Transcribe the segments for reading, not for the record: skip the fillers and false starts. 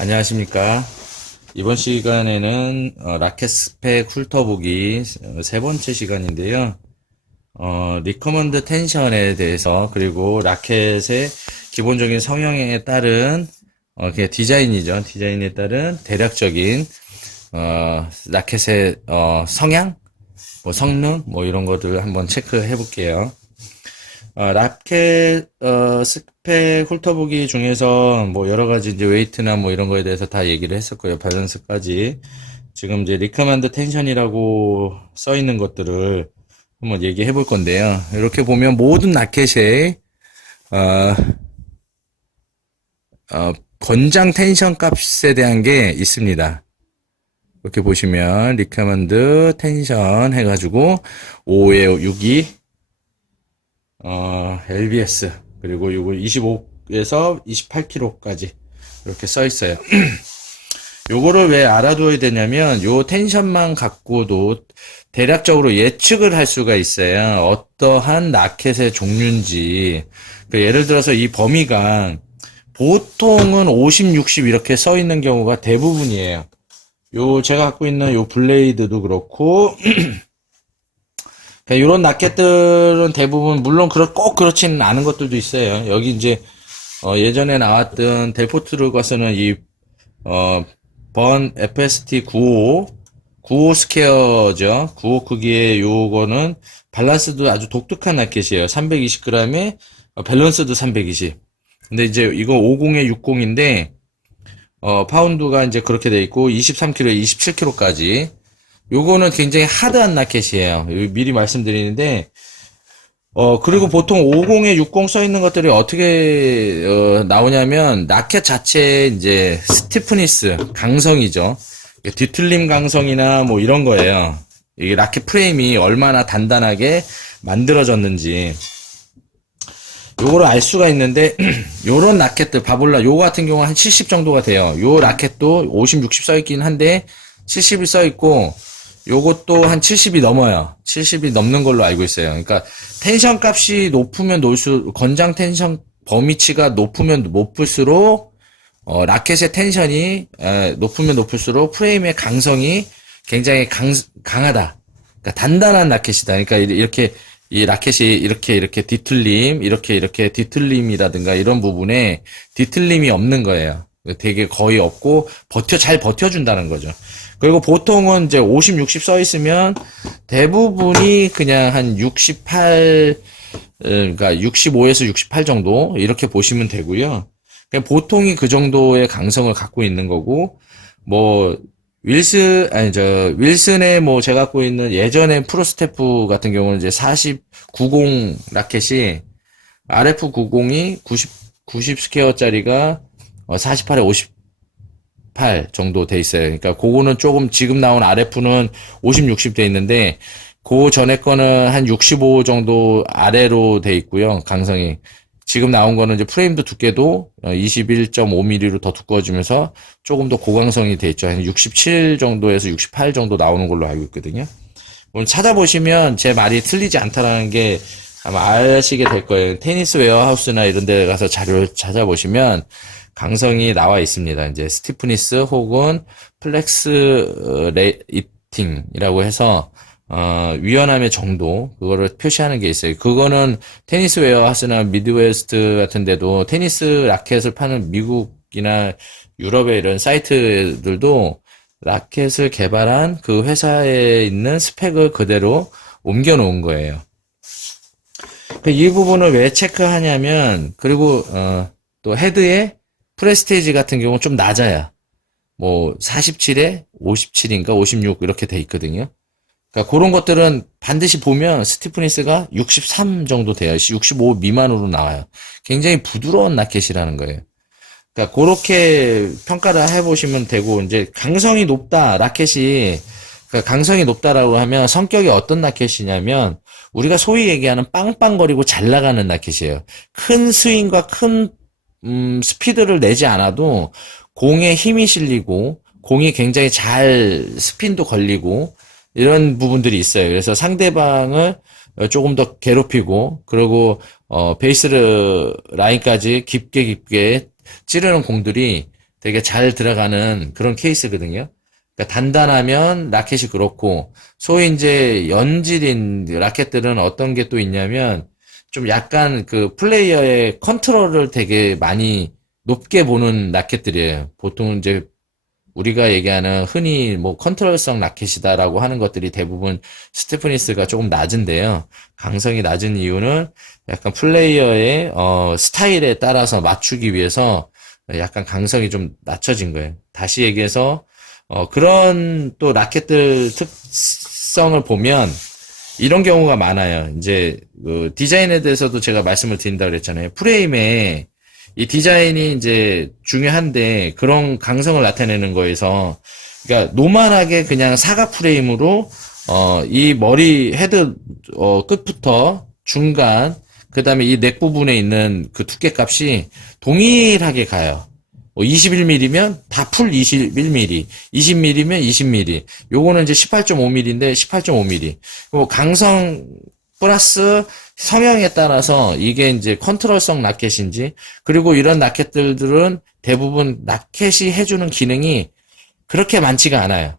안녕하십니까. 이번 시간에는 라켓 스펙 훑어보기 세 번째 시간인데요. 리커먼드 텐션에 대해서 그리고 라켓의 기본적인 성형에 따른 그게 디자인이죠. 디자인에 따른 대략적인 라켓의 성향, 뭐 성능, 뭐 이런 것들 한번 체크해 볼게요. 라켓 스펙 훑어보기 중에서 뭐 여러 가지 이제 웨이트나 뭐 이런 거에 대해서 다 얘기를 했었고요. 밸런스까지. 지금 이제 리커먼드 텐션이라고 써 있는 것들을 한번 얘기해 볼 건데요. 이렇게 보면 모든 라켓에 어, 권장 텐션 값에 대한 게 있습니다. 이렇게 보시면 리커먼드 텐션 해가지고 5에 6이 LBS 그리고 요거 25에서 28kg까지 이렇게 써 있어요. 요거를 왜 알아둬야 되냐면 요 텐션만 갖고도 대략적으로 예측을 할 수가 있어요. 어떠한 라켓의 종류인지. 예를 들어서 이 범위가 보통은 50, 60 이렇게 써 있는 경우가 대부분이에요. 요 제가 갖고 있는 요 블레이드도 그렇고 이런 라켓들은 대부분 물론 꼭 그렇지는 않은 것들도 있어요. 여기 이제 예전에 나왔던 델포트르가 쓰는 번 FST 95 스퀘어죠. 95 크기의 요거는 밸런스도 아주 독특한 라켓이에요. 320g에 밸런스도 320. 근데 이제 이거 50에 60인데 파운드가 이제 그렇게 돼 있고 23kg에 27kg까지. 요거는 굉장히 하드한 라켓이에요. 미리 말씀드리는데, 그리고 보통 50에 60 써 있는 것들이 어떻게, 나오냐면, 라켓 자체의 이제 스티프니스, 강성이죠. 뒤틀림 강성이나 뭐 이런 거예요. 이 라켓 프레임이 얼마나 단단하게 만들어졌는지. 요거를 알 수가 있는데, 요런 라켓들, 바볼라, 요거 같은 경우는 한 70 정도가 돼요. 요 라켓도 50, 60 써 있긴 한데, 70이 써 있고, 요것도 한 70이 넘어요. 70이 넘는 걸로 알고 있어요. 그러니까 텐션 값이 높으면 권장 텐션 범위치가 높으면 높을수록 라켓의 텐션이 높으면 높을수록 프레임의 강성이 굉장히 강하다. 그러니까 단단한 라켓이다. 그러니까 이렇게 이 라켓이 이렇게 뒤틀림, 이렇게 뒤틀림이라든가 이런 부분에 뒤틀림이 없는 거예요. 되게 거의 없고 잘 버텨준다는 거죠. 그리고 보통은 이제 50, 60 써 있으면 대부분이 그냥 한 68, 그러니까 65에서 68 정도 이렇게 보시면 되고요. 그냥 보통이 그 정도의 강성을 갖고 있는 거고, 뭐 윌슨의 뭐 제가 갖고 있는 예전에 프로스테프 같은 경우는 이제 90 라켓이 RF90이 90 스퀘어짜리가 48에 58 정도 돼 있어요. 그러니까 그거는 조금 지금 나온 RF는 50, 60 돼 있는데 그 전에 거는 한 65 정도 아래로 돼 있고요. 강성이. 지금 나온 거는 이제 프레임도 두께도 21.5mm로 더 두꺼워지면서 조금 더 고강성이 돼 있죠. 한 67 정도에서 68 정도 나오는 걸로 알고 있거든요. 오늘 찾아보시면 제 말이 틀리지 않다라는 게 아마 아시게 될 거예요. 테니스 웨어하우스나 이런 데 가서 자료를 찾아보시면 강성이 나와 있습니다. 이제 스티프니스 혹은 플렉스 레이팅이라고 해서 유연함의 정도 그거를 표시하는 게 있어요. 그거는 테니스 웨어하우스나 미드웨스트 같은 데도 테니스 라켓을 파는 미국이나 유럽의 이런 사이트들도 라켓을 개발한 그 회사에 있는 스펙을 그대로 옮겨 놓은 거예요. 이 부분을 왜 체크하냐면 그리고 또 헤드의 프레스테이지 같은 경우는 좀 낮아요. 뭐 47에 57인가 56 이렇게 돼 있거든요. 그러니까 그런 것들은 반드시 보면 스티프니스가 63 정도 돼요. 65 미만으로 나와요. 굉장히 부드러운 라켓이라는 거예요. 그러니까 그렇게 평가를 해보시면 되고 이제 강성이 높다 라켓이 그러니까 강성이 높다라고 하면 성격이 어떤 라켓이냐면 우리가 소위 얘기하는 빵빵거리고 잘 나가는 라켓이에요. 큰 스윙과 큰 스피드를 내지 않아도 공에 힘이 실리고 공이 굉장히 잘 스핀도 걸리고 이런 부분들이 있어요. 그래서 상대방을 조금 더 괴롭히고 그리고 베이스 라인까지 깊게 찌르는 공들이 되게 잘 들어가는 그런 케이스거든요. 그러니까 단단하면 라켓이 그렇고, 소위 이제 연질인 라켓들은 어떤 게 또 있냐면, 좀 약간 그 플레이어의 컨트롤을 되게 많이 높게 보는 라켓들이에요. 보통 이제 우리가 얘기하는 흔히 뭐 컨트롤성 라켓이다라고 하는 것들이 대부분 스테프니스가 조금 낮은데요. 강성이 낮은 이유는 약간 플레이어의 스타일에 따라서 맞추기 위해서 약간 강성이 좀 낮춰진 거예요. 다시 얘기해서 그런 또 라켓들 특성을 보면 이런 경우가 많아요. 이제 그 디자인에 대해서도 제가 말씀을 드린다 그랬잖아요. 프레임에 이 디자인이 이제 중요한데 그런 강성을 나타내는 거에서 그러니까 노멀하게 그냥 사각 프레임으로 이 머리 헤드 끝부터 중간 그다음에 이 넥 부분에 있는 그 두께 값이 동일하게 가요. 21mm면 다 풀 21mm, 20mm면 20mm. 요거는 이제 18.5mm인데 18.5mm. 강성 플러스 성향에 따라서 이게 이제 컨트롤성 라켓인지, 그리고 이런 라켓들은 대부분 라켓이 해주는 기능이 그렇게 많지가 않아요.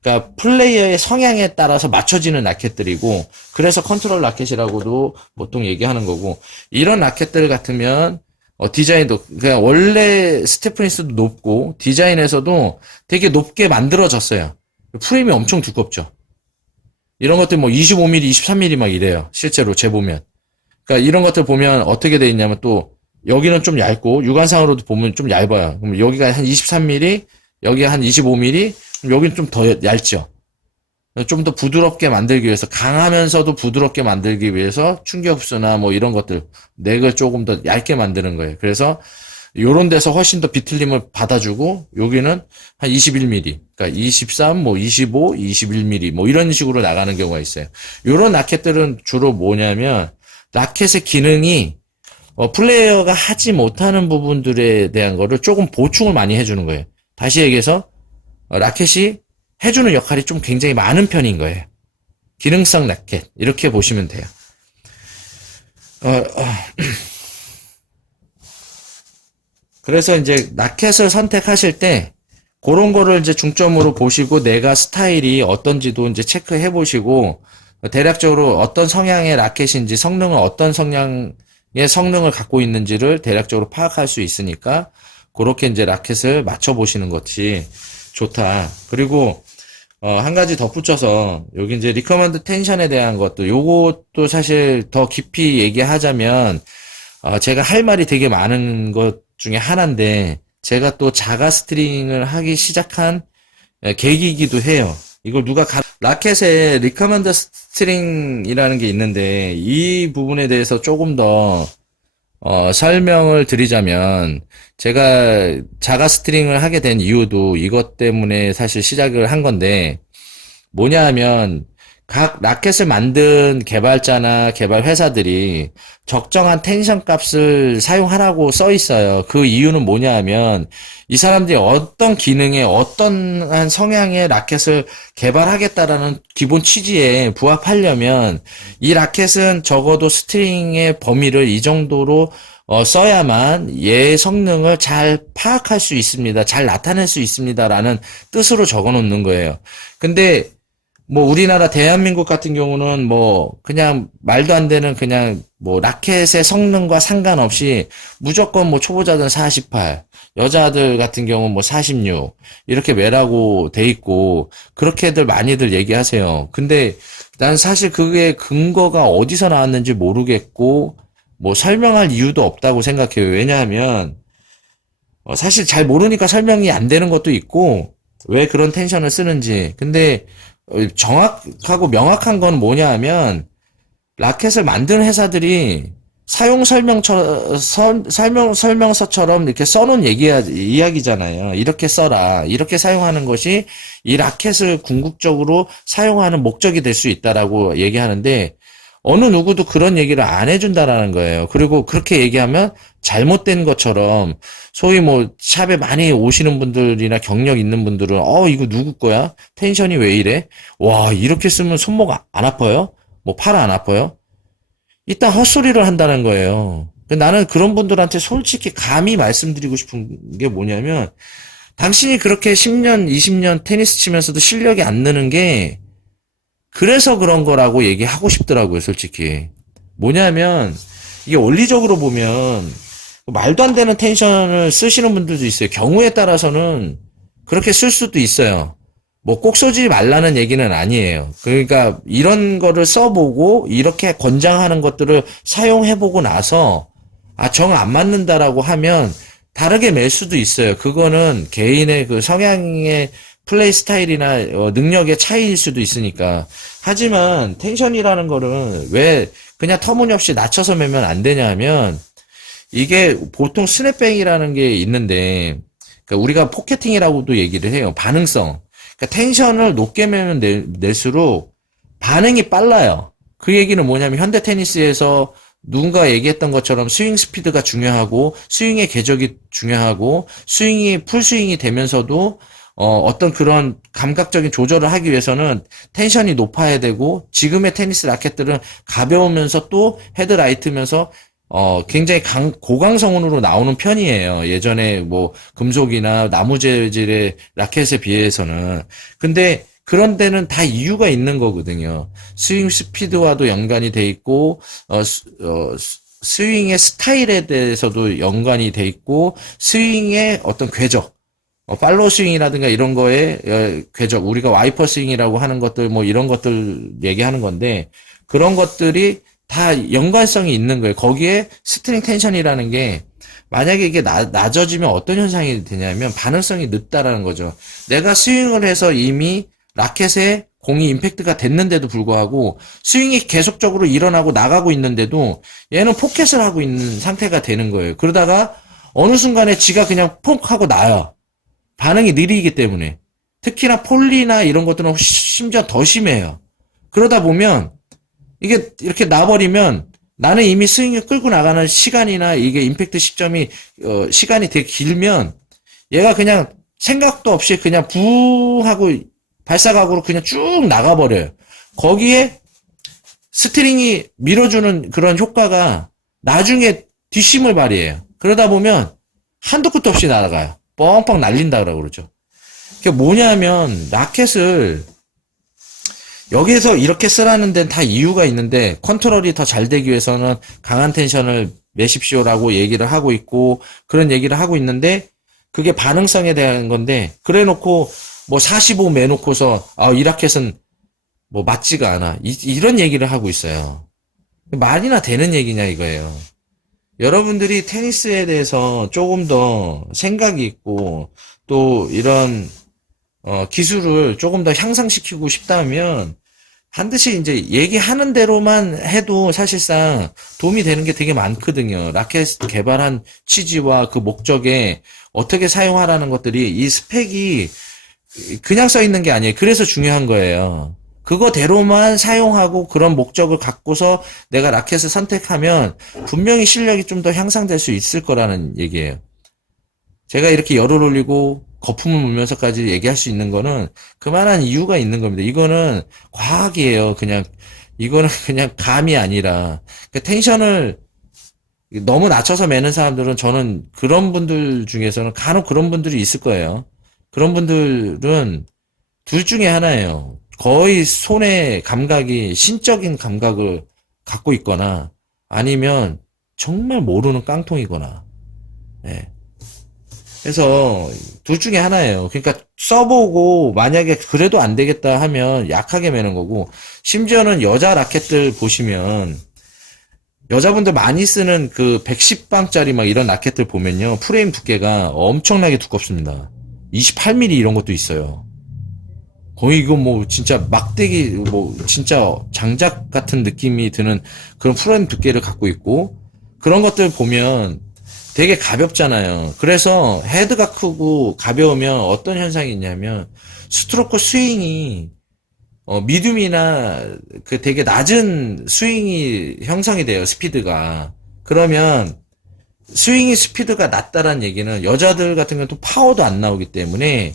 그러니까 플레이어의 성향에 따라서 맞춰지는 라켓들이고, 그래서 컨트롤 라켓이라고도 보통 얘기하는 거고, 이런 라켓들 같으면 디자인도 그냥 원래 스테프니스도 높고 디자인에서도 되게 높게 만들어졌어요. 프레임이 엄청 두껍죠. 이런 것들 뭐 25mm, 23mm 막 이래요. 실제로 재보면. 그러니까 이런 것들 보면 어떻게 돼 있냐면 또 여기는 좀 얇고 육안상으로도 보면 좀 얇아요. 그럼 여기가 한 23mm, 여기가 한 25mm, 그럼 여기는 좀 더 얇죠. 좀 더 부드럽게 만들기 위해서, 강하면서도 부드럽게 만들기 위해서 충격흡수나 뭐 이런 것들, 넥을 조금 더 얇게 만드는 거예요. 그래서 요런 데서 훨씬 더 비틀림을 받아주고, 여기는 한 21mm, 그러니까 23, 뭐 25, 21mm, 뭐 이런 식으로 나가는 경우가 있어요. 요런 라켓들은 주로 뭐냐면, 라켓의 기능이 플레이어가 하지 못하는 부분들에 대한 거를 조금 보충을 많이 해주는 거예요. 다시 얘기해서 라켓이 해주는 역할이 좀 굉장히 많은 편인 거예요. 기능성 라켓 이렇게 보시면 돼요. 그래서 이제 라켓을 선택하실 때 그런 거를 이제 중점으로 보시고 내가 스타일이 어떤지도 이제 체크해 보시고 대략적으로 어떤 성향의 라켓인지 성능은 어떤 성향의 성능을 갖고 있는지를 대략적으로 파악할 수 있으니까 그렇게 이제 라켓을 맞춰 보시는 것이 좋다. 그리고 한 가지 덧붙여서 여기 이제 리커먼드 텐션에 대한 것도 요것도 사실 더 깊이 얘기하자면 제가 할 말이 되게 많은 것 중에 하나인데 제가 또 자가 스트링을 하기 시작한 계기이기도 해요. 이걸 라켓에 리커먼드 스트링이라는 게 있는데 이 부분에 대해서 조금 더 설명을 드리자면 제가 자가 스트링을 하게 된 이유도 이것 때문에 사실 시작을 한 건데 뭐냐 하면 각 라켓을 만든 개발자나 개발 회사들이 적정한 텐션 값을 사용하라고 써 있어요. 그 이유는 뭐냐 하면 이 사람들이 어떤 기능에 어떤 한 성향의 라켓을 개발하겠다라는 기본 취지에 부합하려면 이 라켓은 적어도 스트링의 범위를 이 정도로 써야만 얘의 성능을 잘 파악할 수 있습니다. 잘 나타낼 수 있습니다라는 뜻으로 적어 놓는 거예요. 근데 뭐 우리나라 대한민국 같은 경우는 뭐 그냥 말도 안 되는 그냥 뭐 라켓의 성능과 상관없이 무조건 뭐 초보자들은 48, 여자들 같은 경우는 뭐 46 이렇게 매라고 돼 있고 그렇게들 많이들 얘기하세요. 근데 난 사실 그게 근거가 어디서 나왔는지 모르겠고 뭐 설명할 이유도 없다고 생각해요. 왜냐하면 사실 잘 모르니까 설명이 안 되는 것도 있고 왜 그런 텐션을 쓰는지. 근데 정확하고 명확한 건 뭐냐 하면 라켓을 만든 회사들이 사용 설명서처럼 이렇게 써놓은 이야기잖아요. 이렇게 써라. 이렇게 사용하는 것이 이 라켓을 궁극적으로 사용하는 목적이 될 수 있다라고 얘기하는데 어느 누구도 그런 얘기를 안 해준다라는 거예요. 그리고 그렇게 얘기하면 잘못된 것처럼 소위 뭐 샵에 많이 오시는 분들이나 경력 있는 분들은 이거 누구 거야? 텐션이 왜 이래? 와, 이렇게 쓰면 손목 안 아파요? 뭐 팔 안 아파요? 이따 헛소리를 한다는 거예요. 나는 그런 분들한테 솔직히 감히 말씀드리고 싶은 게 뭐냐면, 당신이 그렇게 10년, 20년 테니스 치면서도 실력이 안 느는 게, 그래서 그런 거라고 얘기하고 싶더라고요, 솔직히. 뭐냐면, 이게 원리적으로 보면, 말도 안 되는 텐션을 쓰시는 분들도 있어요. 경우에 따라서는 그렇게 쓸 수도 있어요. 뭐 꼭 쓰지 말라는 얘기는 아니에요. 그러니까 이런 거를 써보고 이렇게 권장하는 것들을 사용해보고 나서 정 안 맞는다라고 하면 다르게 맬 수도 있어요. 그거는 개인의 그 성향의 플레이 스타일이나 능력의 차이일 수도 있으니까. 하지만 텐션이라는 거는 왜 그냥 터무니없이 낮춰서 매면 안 되냐 하면 이게 보통 스냅뱅이라는 게 있는데 그러니까 우리가 포켓팅이라고도 얘기를 해요. 반응성. 그러니까 텐션을 높게 매면 낼수록 반응이 빨라요. 그 얘기는 뭐냐면 현대 테니스에서 누군가 얘기했던 것처럼 스윙 스피드가 중요하고 스윙의 궤적이 중요하고 스윙이 풀스윙이 되면서도 어떤 그런 감각적인 조절을 하기 위해서는 텐션이 높아야 되고 지금의 테니스 라켓들은 가벼우면서 또 헤드 라이트면서 굉장히 고강성운으로 나오는 편이에요. 예전에 뭐 금속이나 나무 재질의 라켓에 비해서는. 근데 그런 데는 다 이유가 있는 거거든요. 스윙 스피드와도 연관이 돼 있고, 스윙의 스타일에 대해서도 연관이 돼 있고, 스윙의 어떤 궤적, 팔로우 스윙이라든가 이런 거에 궤적, 우리가 와이퍼 스윙이라고 하는 것들, 뭐 이런 것들 얘기하는 건데, 그런 것들이 다 연관성이 있는 거예요. 거기에 스트링 텐션이라는 게, 만약에 이게 낮아지면 어떤 현상이 되냐면, 반응성이 늦다라는 거죠. 내가 스윙을 해서 이미 라켓에 공이 임팩트가 됐는데도 불구하고 스윙이 계속적으로 일어나고 나가고 있는데도 얘는 포켓을 하고 있는 상태가 되는 거예요. 그러다가 어느 순간에 지가 그냥 퐁 하고 나요. 반응이 느리기 때문에. 특히나 폴리나 이런 것들은 심지어 더 심해요. 그러다 보면 이게 이렇게 나버리면 나는 이미 스윙을 끌고 나가는 시간이나 이게 임팩트 시점이 시간이 되게 길면 얘가 그냥 생각도 없이 그냥 붕 하고 발사각으로 그냥 쭉 나가버려요. 거기에 스트링이 밀어주는 그런 효과가 나중에 뒷심을 발휘해요. 그러다 보면 한도 끝도 없이 날아가요. 뻥뻥 날린다 그러죠. 그게 뭐냐면 라켓을 여기에서 이렇게 쓰라는 데는 다 이유가 있는데 컨트롤이 더 잘 되기 위해서는 강한 텐션을 매십시오라고 얘기를 하고 있고 그런 얘기를 하고 있는데 그게 반응성에 대한 건데 그래 놓고 뭐 45 매놓고서 이 라켓은 뭐 맞지가 않아. 이런 얘기를 하고 있어요. 말이나 되는 얘기냐 이거예요. 여러분들이 테니스에 대해서 조금 더 생각이 있고 또 이런 기술을 조금 더 향상시키고 싶다면 반드시 이제 얘기하는 대로만 해도 사실상 도움이 되는 게 되게 많거든요. 라켓 개발한 취지와 그 목적에 어떻게 사용하라는 것들이 이 스펙이 그냥 써 있는 게 아니에요. 그래서 중요한 거예요. 그거대로만 사용하고 그런 목적을 갖고서 내가 라켓을 선택하면 분명히 실력이 좀 더 향상될 수 있을 거라는 얘기예요. 제가 이렇게 열을 올리고 거품을 물면서까지 얘기할 수 있는 거는 그만한 이유가 있는 겁니다. 이거는 과학이에요. 이거는 그냥 감이 아니라. 그러니까 텐션을 너무 낮춰서 매는 사람들은 저는 그런 분들 중에서는 간혹 그런 분들이 있을 거예요. 그런 분들은 둘 중에 하나예요. 거의 손의 감각이 신적인 감각을 갖고 있거나 아니면 정말 모르는 깡통이거나. 예. 그래서 둘 중에 하나예요. 그러니까 써보고 만약에 그래도 안 되겠다 하면 약하게 매는 거고 심지어는 여자 라켓들 보시면 여자분들 많이 쓰는 그 110방짜리 막 이런 라켓들 보면요. 프레임 두께가 엄청나게 두껍습니다. 28mm 이런 것도 있어요. 거의 이거 뭐 진짜 막대기 뭐 진짜 장작 같은 느낌이 드는 그런 프레임 두께를 갖고 있고 그런 것들 보면 되게 가볍잖아요. 그래서 헤드가 크고 가벼우면 어떤 현상이 있냐면 스트로크 스윙이 미디움이나 그 되게 낮은 스윙이 형성이 돼요. 스피드가. 그러면 스윙이 스피드가 낮다라는 얘기는 여자들 같은 경우는 또 파워도 안 나오기 때문에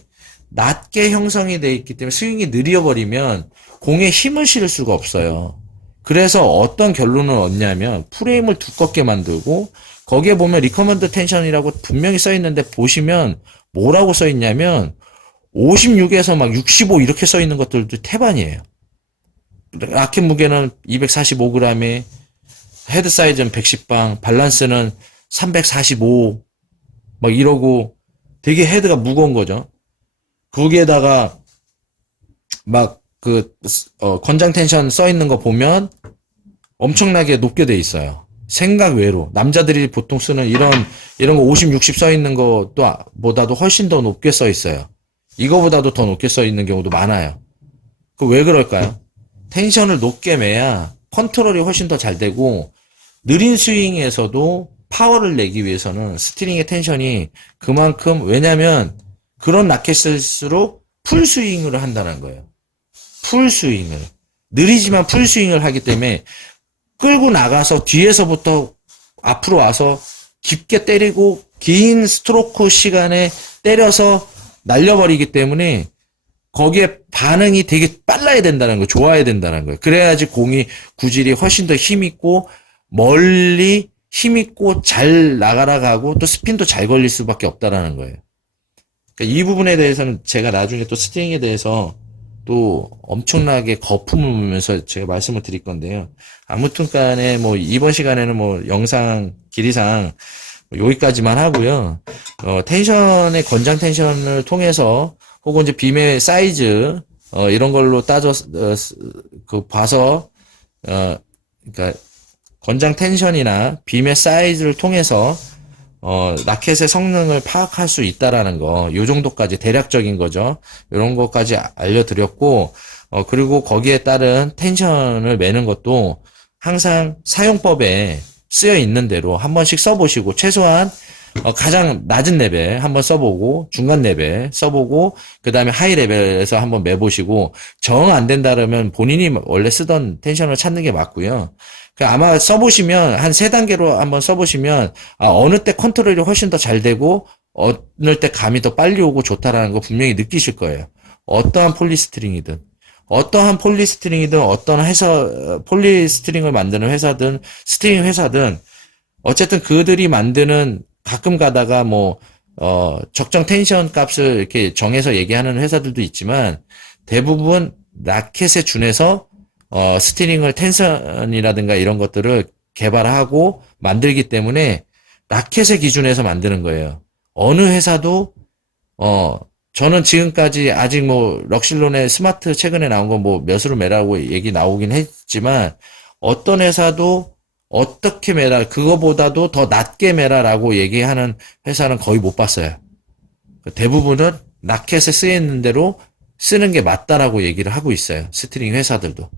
낮게 형성이 돼 있기 때문에 스윙이 느려버리면 공에 힘을 실을 수가 없어요. 그래서 어떤 결론을 얻냐면 프레임을 두껍게 만들고 거기에 보면 리커먼드 텐션이라고 분명히 써 있는데 보시면 뭐라고 써 있냐면 56에서 막 65 이렇게 써 있는 것들도 태반이에요. 라켓 무게는 245g에 헤드 사이즈는 110방, 밸런스는 345 막 이러고 되게 헤드가 무거운 거죠. 거기에다가 막 권장 텐션 써 있는 거 보면 엄청나게 높게 돼 있어요. 생각 외로. 남자들이 보통 쓰는 이런 거 50, 60 써 있는 것도 보다도 훨씬 더 높게 써 있어요. 이거보다도 더 높게 써 있는 경우도 많아요. 그 왜 그럴까요? 텐션을 높게 매야 컨트롤이 훨씬 더 잘 되고 느린 스윙에서도 파워를 내기 위해서는 스트링의 텐션이 그만큼 왜냐면 그런 라켓일수록 풀스윙을 한다는 거예요. 풀스윙을. 느리지만 풀스윙을 하기 때문에 끌고 나가서 뒤에서부터 앞으로 와서 깊게 때리고 긴 스트로크 시간에 때려서 날려버리기 때문에 거기에 반응이 되게 빨라야 된다는 거예요. 좋아야 된다는 거예요. 그래야지 공이 구질이 훨씬 더 힘있고 멀리 힘있고 잘 나가고 또 스핀도 잘 걸릴 수밖에 없다라는 거예요. 그러니까 이 부분에 대해서는 제가 나중에 또 스트링에 대해서 또 엄청나게 거품을 물면서 제가 말씀을 드릴 건데요. 아무튼 간에 뭐 이번 시간에는 뭐 영상 길이상 여기까지만 하고요. 텐션의 권장 텐션을 통해서 혹은 이제 빔의 사이즈 이런 걸로 봐서 그러니까 권장 텐션이나 빔의 사이즈를 통해서 라켓의 성능을 파악할 수 있다라는 거, 요 정도까지 대략적인 거죠. 이런 것까지 알려드렸고, 그리고 거기에 따른 텐션을 매는 것도 항상 사용법에 쓰여 있는 대로 한 번씩 써보시고, 최소한 가장 낮은 레벨 한번 써보고, 중간 레벨 써보고, 그 다음에 하이 레벨에서 한번 매보시고, 정 안 된다 그러면 본인이 원래 쓰던 텐션을 찾는 게 맞고요. 아마 써보시면 한 3단계로 한번 써보시면 어느 때 컨트롤이 훨씬 더 잘 되고 어느 때 감이 더 빨리 오고 좋다라는 거 분명히 느끼실 거예요. 어떠한 폴리스트링이든 어떠한 폴리스트링을 만드는 회사든 스트링 회사든 어쨌든 그들이 만드는 가끔 가다가 적정 텐션 값을 이렇게 정해서 얘기하는 회사들도 있지만 대부분 라켓에 준해서 스티링을 텐션이라든가 이런 것들을 개발하고 만들기 때문에 라켓의 기준에서 만드는 거예요. 어느 회사도 저는 지금까지 아직 럭실론의 스마트 최근에 나온 거 몇으로 매라고 얘기 나오긴 했지만 어떤 회사도 어떻게 매라 그거보다도 더 낮게 매라라고 얘기하는 회사는 거의 못 봤어요. 대부분은 라켓에 쓰여있는 대로 쓰는 게 맞다라고 얘기를 하고 있어요. 스트링 회사들도.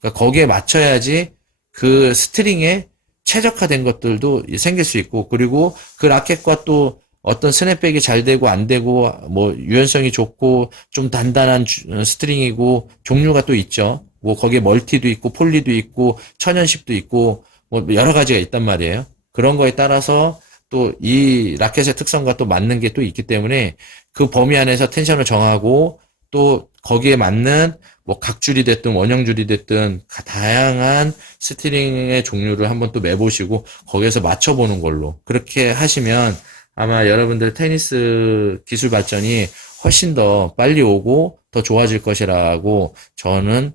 그러니까 거기에 맞춰야지 그 스트링에 최적화된 것들도 생길 수 있고, 그리고 그 라켓과 또 어떤 스냅백이 잘 되고 안 되고 유연성이 좋고 좀 단단한 스트링이고 종류가 또 있죠. 거기에 멀티도 있고 폴리도 있고 천연식도 있고 여러 가지가 있단 말이에요. 그런 거에 따라서 또 이 라켓의 특성과 또 맞는 게 또 있기 때문에 그 범위 안에서 텐션을 정하고 또 거기에 맞는 각줄이 됐든 원형줄이 됐든 다양한 스트링의 종류를 한번 또 매보시고 거기에서 맞춰보는 걸로 그렇게 하시면 아마 여러분들 테니스 기술 발전이 훨씬 더 빨리 오고 더 좋아질 것이라고 저는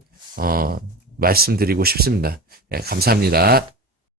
말씀드리고 싶습니다. 네, 감사합니다.